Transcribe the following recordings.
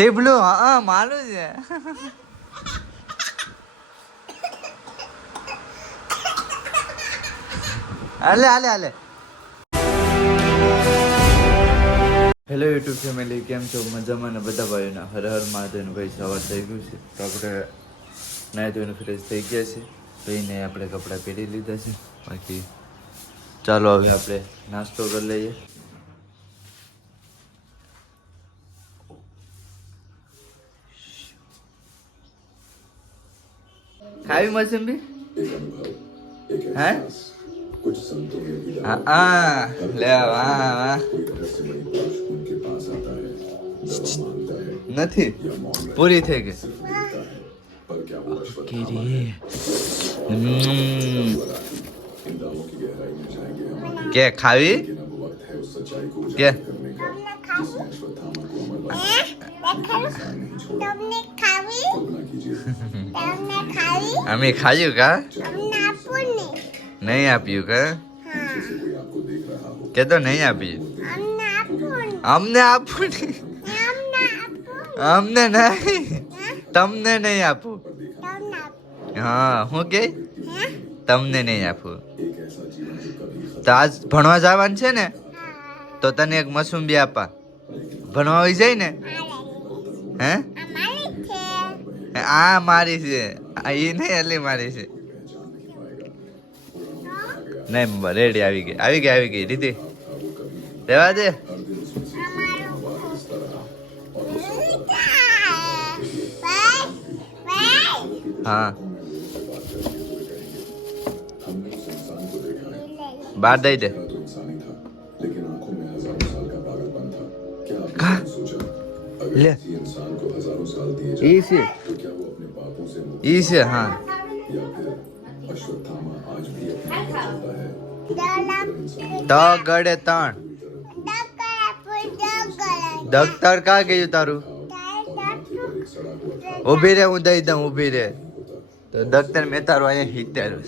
થેપલું હા માલું છે. હાલે હાલે હાલે. હેલો યુટ્યુબ ફેમિલી, કેમ છો? મજામાં ને બધા ભાઈઓના હર હર મહાદેવ. ભાઈ સવાર થઈ ગયું છે તો આપણે નાહી ધોઈને ફ્રેશ થઈ ગયા છે. ધોઈને આપણે કપડાં પહેરી લીધા છે. બાકી ચાલો હવે આપણે નાસ્તો કરી લઈએ. ખાવી મોસંબી? હા હા લે વાહ વાહ. નથી પૂરી થઈ ગઈ. કે ખાવી કે અમે ખાયું કા નહીં આપ્યું કા કે તો નહીં આપ્યું. અમને આપવું નહીં, અમને નહીં, તમને નહીં આપું. હા હું કે તમને નહીં આપું. તો આજ ભણવા જવાનું છે ને તો તને એક મસુંબી આપા. ભણવા હોય જાય ને હે આ મારી છે, એ નહીં એલી મારી છે. નહીં રેડી આવી ગઈ આવી ગઈ આવી ગઈ દીદી રેવા દે. हाँ बाहर दे दे. ले इसे हाँ तो गड़े तण दफ्तर का गયું તારું? ઉભી રે હું દઈ દઉં. ઉભી રે તો દફતર મેં તારું અહીંયા હિતારું.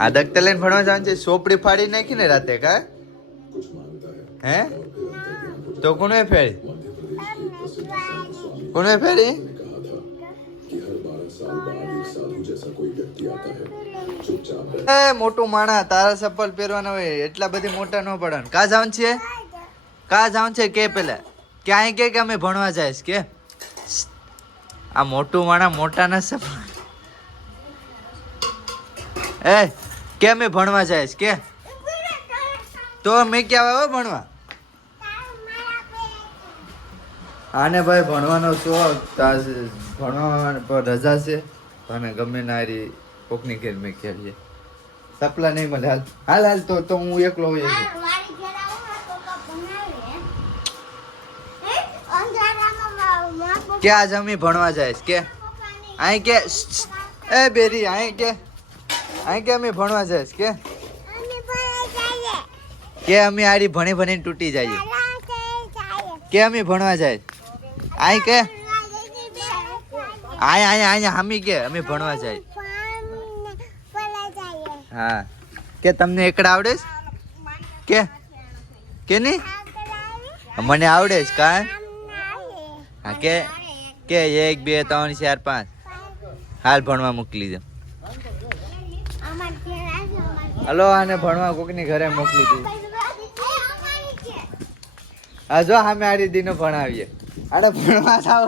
આ દફતર લઈને ભણવા જવાનું છે. ચોપડી ફાડી નાખી ને રાતે કા હે તો કોને ફેરી કોને ફેરી? એ મોટું માણા તારા ચપ્પલ પહેરવાના હોય એટલા બધી મોટા ન પડે. કા જવાનું છે? કા જવાનું છે કે પેલા ક્યાંય કે અમે ભણવા જાય કે આ મોટું માણા મોટા ના ચપ્પલ એ કે અમે ભણવા જાય કે તો મેં ક્યાં આવ્યો ભણવા? આને ભાઈ ભણવાનો શોખ, ભણવા પર રજા છે અને ગમે નારી કોકની ઘેર મેં ખેલીએ. સપલા નહીં મળે. હાલ હાલ હાલ તો હું એકલો હોય છું. કે આજ અમે ભણવા જાય કે અહીં કે એ બેરી અહીં કે અમે ભણવા જાય કે અમે આરી ભણી ભણીને તૂટી જઈએ કે અમે ભણવા જાય અહીં કે અહીંયા હામી કે અમે ભણવા જાય. હા કે તમને એકડા આવડે છે કે નહીં? મને આવડે છે કા? હા કે 1 2 3 4 5 હાલ ભણવા મોકલી દે. હલો આને ભણવા કોકની ઘરે મોકલી દે. હા જો અમે આડી દીનો ભણાવીએ. આડે ભણવા જાવ.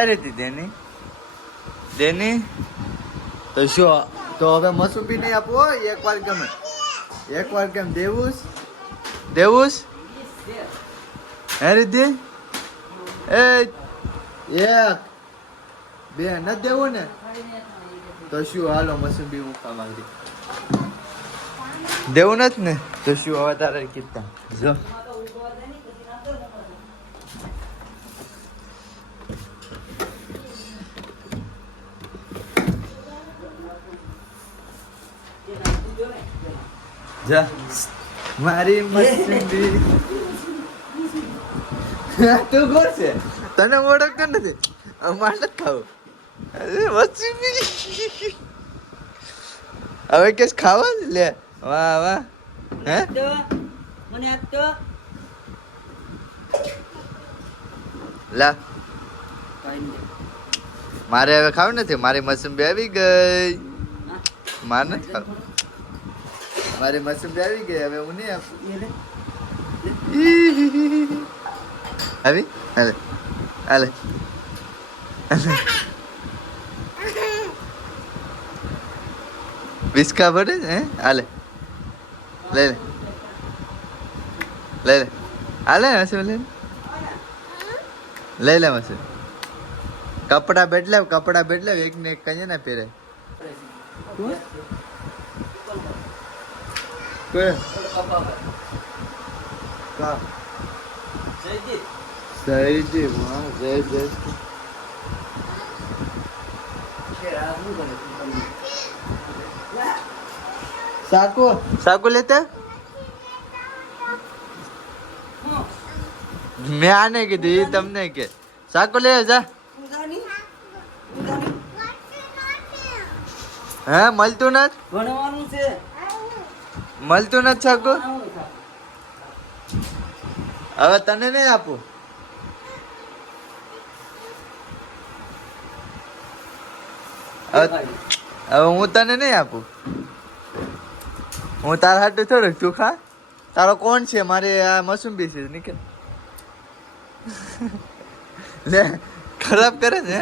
અરે દેની દેની તો શું તો હવે મસુબી નહીં આપવો. એક વાર કેમ દેવું હે રીતિ? એ 1 2 ન દેવું ને તો શું? હાલો મસુબી મૂકા માંગી દેવું નથી ને તો શું? હવે તારે કીધા જો જા મારી મસુબી. તું કોણ છે? તને ઓળખ નથી? અમારે નથી ખાવું. અરે મસુબી હવે કેસ ખાવા લે વાહ વાહ હે મને આપ તો લા મારે હવે ખાવું નથી મારી મસુંબી આવી ગઈ માર નથી ખાવું મારી મસુંબી આવી ગઈ હવે હું નહીં આપું આવી હાલે હાલે બિસ્કા ભરે હે હાલે લે લે લે લે હાલે મસું લે લઈ લે મસું કપડા બદલાવ એક ને એક કઈ ના પહેરે સહીજી વાહ જય જય સાકુ લેતા મેં આને કીધું એ તમને કે સાકુ લે જા હે મળતું નથી ભણવાનું છે મળતું નથી સાકુ હવે તને નહીં આપું હવે હું તને નહીં આપું હું તારા હાટું થોડુંક તું ખા તારો કોણ છે મારે આ મસુંબી છે નીકળ લે ખરાબ કરે છે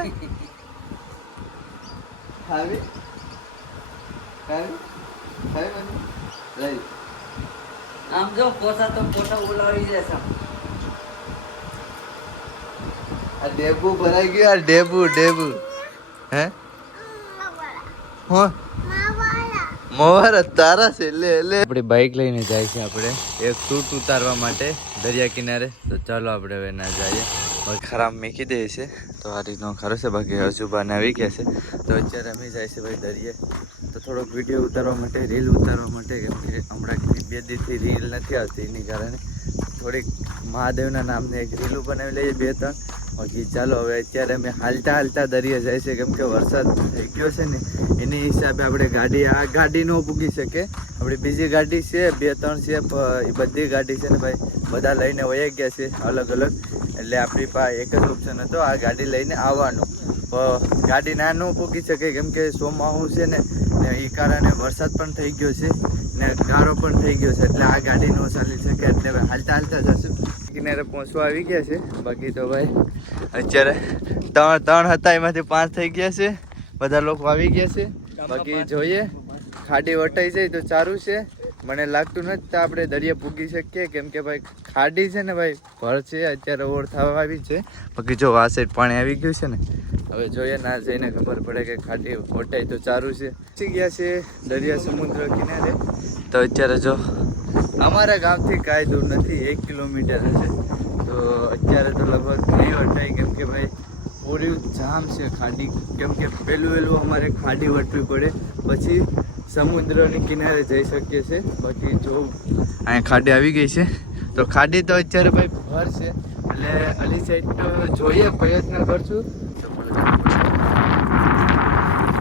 ખાવી આમ જો પોતા તો પોતા બોલાવી દેશે આ ડેબુ ભરાઈ ગયું આ ડેબુ હે હું મોર તારા છે લે આપણે બાઇક લઈને જાય છે આપણે એક શૂટ ઉતારવા માટે દરિયા કિનારે તો ચાલો આપણે હવે ના જઈએ હવે ખરાબ મૂકી દઈએ છે તો આ રીતનો ખરો છે બાકી હજુબાને આવી ગયા છે તો અત્યારે અમે જાય છે ભાઈ દરિયે તો થોડોક વિડીયો ઉતારવા માટે રીલ ઉતારવા માટે કેમ કે હમણાં 2 દિવસથી રીલ નથી આવતી એની કારણે થોડીક મહાદેવના નામને એક રીલું બનાવી લઈએ 2-3 બાકી ચાલો હવે અત્યારે અમે હાલતા દરિયે જાય છે કેમ કે વરસાદ થઈ ગયો છે ને એની હિસાબે આપણે આ ગાડી ન પૂગી શકે આપણી બીજી ગાડી છે 2-3 છે એ બધી ગાડી છે ને ભાઈ બધા લઈને વયા ગયા છે અલગ એટલે આપણી પાસે એક જ ઓપ્શન હતો આ ગાડી લઈને આવવાનું ગાડી ના ન પૂગી શકે કેમ કે ચોમાસું છે ને એ કારણે વરસાદ પણ થઈ ગયો છે ને ગારો પણ થઈ ગયો છે એટલે આ ગાડી ન ચાલી શકે એટલે હાલતા જશું કિનારે પહોંચવા આવી ગયા છે બાકી તો ભાઈ અત્યારે 3 હતા એમાંથી 5 થઈ ગયા છે બધા લોકો આવી ગયા છે બાકી જોઈએ ખાડી વટાઈ જાય તો સારું છે મને લાગતું નથી તો આપણે દરિયા પૂગી શકીએ કેમ કે ભાઈ ખાડી છે ને ભાઈ ભર છે અત્યારે ઓર થવા આવી છે બાકી જો આ સાઈડ પાણી આવી ગયું છે ને હવે જોઈએ ના જઈને ખબર પડે કે ખાડી વટાઈ તો સારું છે પહોંચી ગયા છે દરિયા સમુદ્ર કિનારે તો અત્યારે જો અમારા ગામથી કાંઈ દૂર નથી 1 કિલોમીટર હશે તો અત્યારે તો લગભગ નહીં વટાય કેમ કે ભાઈ પૂરી જામ છે ખાડી કેમ કે પહેલું અમારે ખાડી વટવી પડે પછી સમુદ્રની કિનારે જઈ શકીએ છીએ બાકી જો અહીં ખાડી આવી ગઈ છે તો ખાડી તો અત્યારે ભાઈ ભર છે એટલે અલી સાઈડ તો જોઈએ પ્રયત્ન કરશું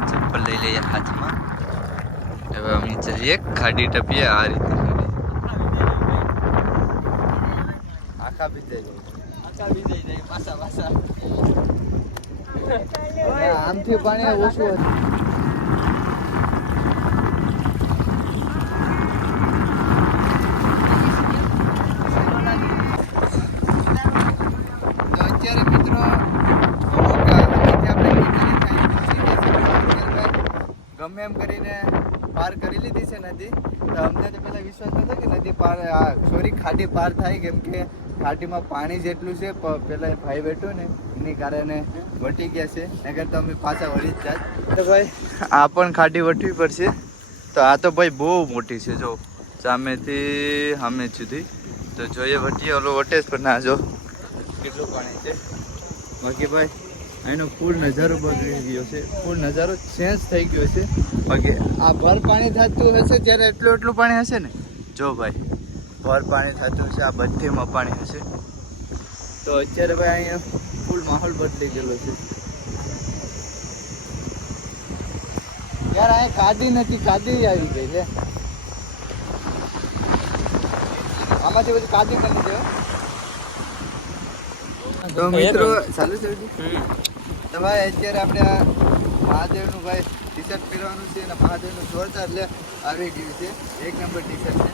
ચપ્પલ લઈ લઈએ હાથમાં હવે અમે જઈએ ખાડી ટપીએ આ રીતે આખા ભીજાઈ જાય પાછા આમથી પાણી ઓછું હતું અત્યારે મિત્રો ગમે એમ કરીને પાર કરી લીધી છે નદી તો અમને તો પેલા વિશ્વાસ નતો કે નદી પાર ખાડી પાર થાય કેમ કે ખાડીમાં પાણી જેટલું છે પેલા ભાઈ બેઠો ને એની કારણે વટી ગયા છે નગર તો અમે પાછા વળી જ જાત તો ભાઈ આ પણ ખાડી વટવી પડશે તો આ તો ભાઈ બહુ મોટી છે જો સામે સુધી તો જોઈએ વટીએ ઓલો વટે જ પણ ના જો કેટલું પાણી છે બાકી ભાઈ એનો ફૂલ નજારો બગડી ગયો છે ફૂલ નજારો ચેન્જ થઈ ગયો છે બાકી આ ભર પાણી થતું હશે ત્યારે એટલું પાણી હશે ને જો ભાઈ ભર પાણી થતું હશે આ બધીમાં પાણી હશે તો અત્યારે ભાઈ અહીંયા ફૂલ માહોલ બદલી ગયેલો છે યાર આ કાઢી નથી, કાઢી આવી ગઈ છે. આમાંથી બધું કાઢી કરી દે. તો મિત્રો ચાલુ છે તો ભાઈ અત્યારે આપણે મહાદેવનું ભાઈ ટી શર્ટ પહેરવાનું છે અને મહાદેવનું જોરદાર એટલે આવી ગયું છે. 1 નંબર ટી શર્ટ છે.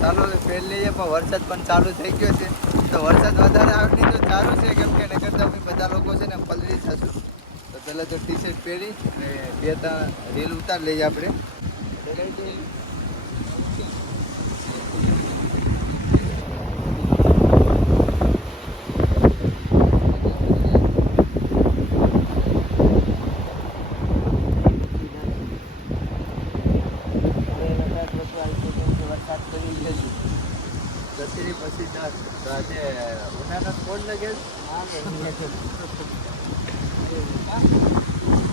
ચાલો હવે પહેર લઈએ, પણ વરસાદ પણ ચાલુ થઈ ગયો છે. તો વરસાદ વધારે આવે તો સારું છે, કેમ કે એને કરતાં અમે બધા લોકો છે ને પલળી જશું. તો પહેલાં તો ટી શર્ટ પહેરી અને 2-3 રીલ ઉતાર લઈએ આપણે. દસરી પછી 10 તો આજે ઉનાળાનો સ્પોટ લગે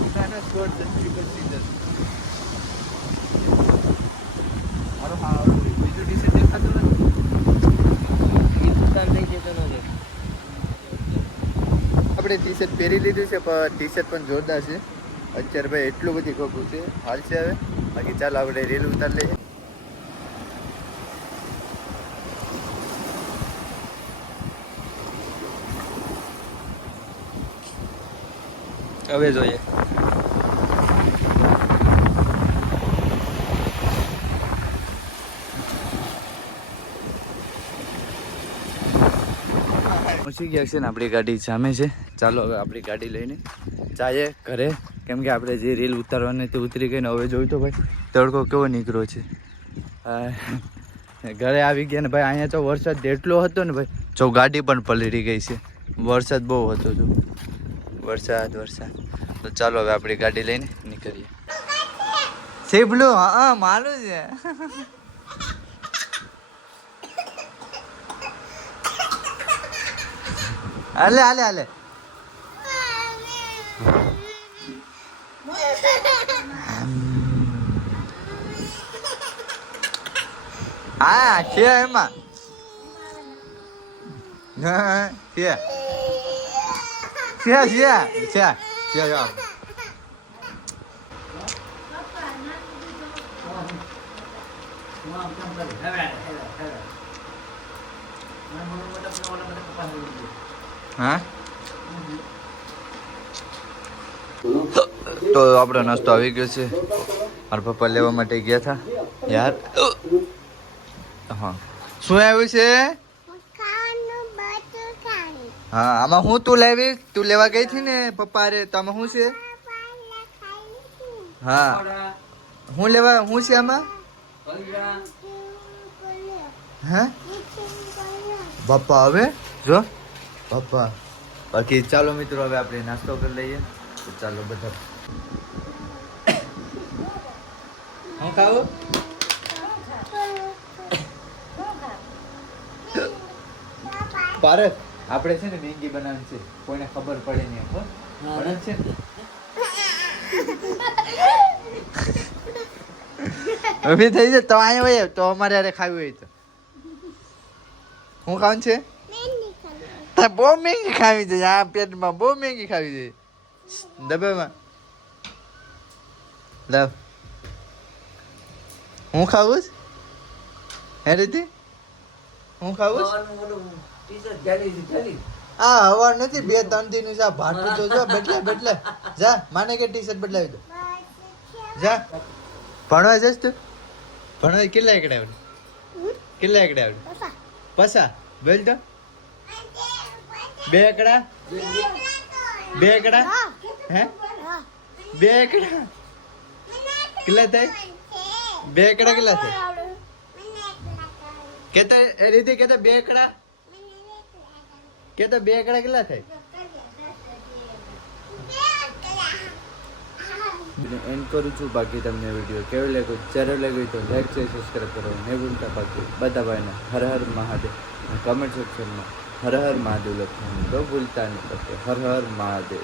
ઉનાળાનો સ્પોટ દસરી પછી 10. મારો બીજું ટી શર્ટ દેખાતું નથી. આપણે ટી શર્ટ પહેરી લીધું છે, પણ ટી શર્ટ પણ જોરદાર છે. અત્યારે ભાઈ એટલું બધી ખોખું છે, હાલ છે હવે. બાકી ચાલો આપણે રેલ ઉતાર લઈએ. હવે જોઈએ. પહોંચી ગયા છે ને આપણી ગાડી સામે છે. ચાલો હવે આપણી ગાડી લઈને જઈએ ઘરે, કેમ કે આપણે જે રીલ ઉતારવાની તે ઉતરી ગઈ ને. હવે જોયું તો ભાઈ તડકો કેવો નીકળ્યો છે. ઘરે આવી ગયા ને ભાઈ, અહીંયા તો વરસાદ એટલો હતો ને ભાઈ, જો ગાડી પણ પલળી ગઈ છે. વરસાદ બહુ હતો જો, વરસાદ. તો ચાલો હવે આપણી ગાડી લઈને નીકળીએ. સીબલું હા મારું છે. હાલે. હા છે એમાં. હા છે. હા તો આપણો નાસ્તો આવી ગયો છે. મારા પપ્પા લેવા માટે ગયા હતા યાર. હા શું આવ્યું છે? હા આમાં હું તું લાવી, તું લેવા ગઈ હતી ને પપ્પા રે, તો આમાં શું છે? હા હું લેવા, શું છે આમાં? હે બાપા હવે જો બાપા. બાકી ચાલો મિત્રો હવે આપણે નાસ્તો કરી લઈએ. તો ચાલો બધા. હું ખાવું? પારક આપણે છે ને મેગી બનાવવાની છે, કોઈને ખબર પડે નહીં. બને છે ને ઊભી થઈ જાય તો અહીંયા હોય તો અમારે યારે ખાવી હોય તો હું ખાવાનું છે? બહુ મેગી ખાવી છે આ પેટમાં, બહુ મેગી ખાવી છે ડબ્બામાં. લાવ હું ખાવું છે? હે રીતિ હું ખાવું? હા હવા નથી, 2-3 દિન છે. ભાટું તો જો બદલે જા, માને કે ટી શર્ટ બદલાવી દો. જા ભણવા જઈશ તું? ભણવા કેટલા એકડે આવડે? કેટલા એકડે આવડે? પસા બોલ તો. 2 એકડા? 2 એકડા? હે 2 એકડા કેટલા થાય? 2 એકડા કેટલા થાય? કેતા એ રીતે કેતા 2 એકડા કેતા 2 એકડા કેટલા થાય? એન્ડ કરું છું. બાકી તમને વિડીયો કેવો લાગ્યો, જરૂર લાગ્યો તો લાઈક છે, સબસ્ક્રાઈબ કરો નહીં ભૂલતા. બાકી બધા ભાઈને હર હર મહાદેવ. કમેન્ટ સેક્શનમાં હર હર મહાદેવ લખવાનું તો ભૂલતા નહીં. હર હર મહાદેવ.